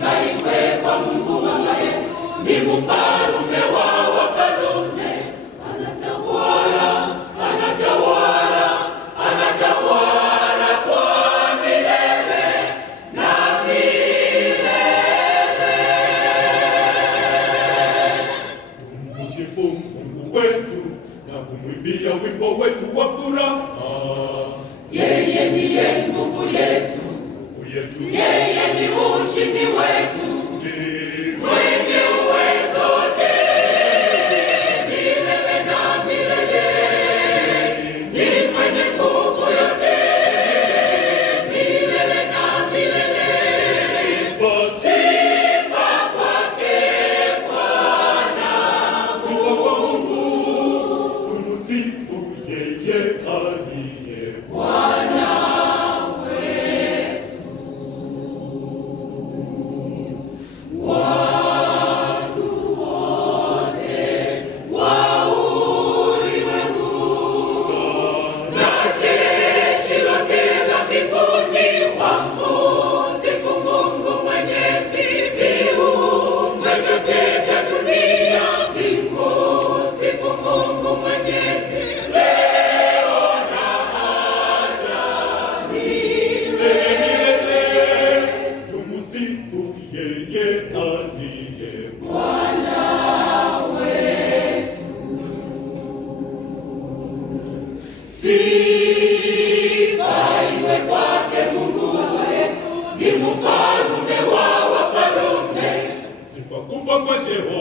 sifa iwe kwa Mungu Baba yetu, ni mfalme wa wafalme, anatawala, anatawala, anatawala kwa milele na milele. Tumsifu Mungu wetu na kumwimbia wimbo wetu wa furaha. Yeye ndiye nguvu yetu, yeye ni ushindi wetu, mwenye uwezo wote, milele na milele. Ni mwenye nguvu yote, milele na milele. Sifa kwake Bwana. Sifa kwa Mungu, tumsifu yeye aliye Bwana. Sifa iwe kwake Mungu Baba yetu, ni mfalme wa wafalme. sifa kubwa kwa Jehova.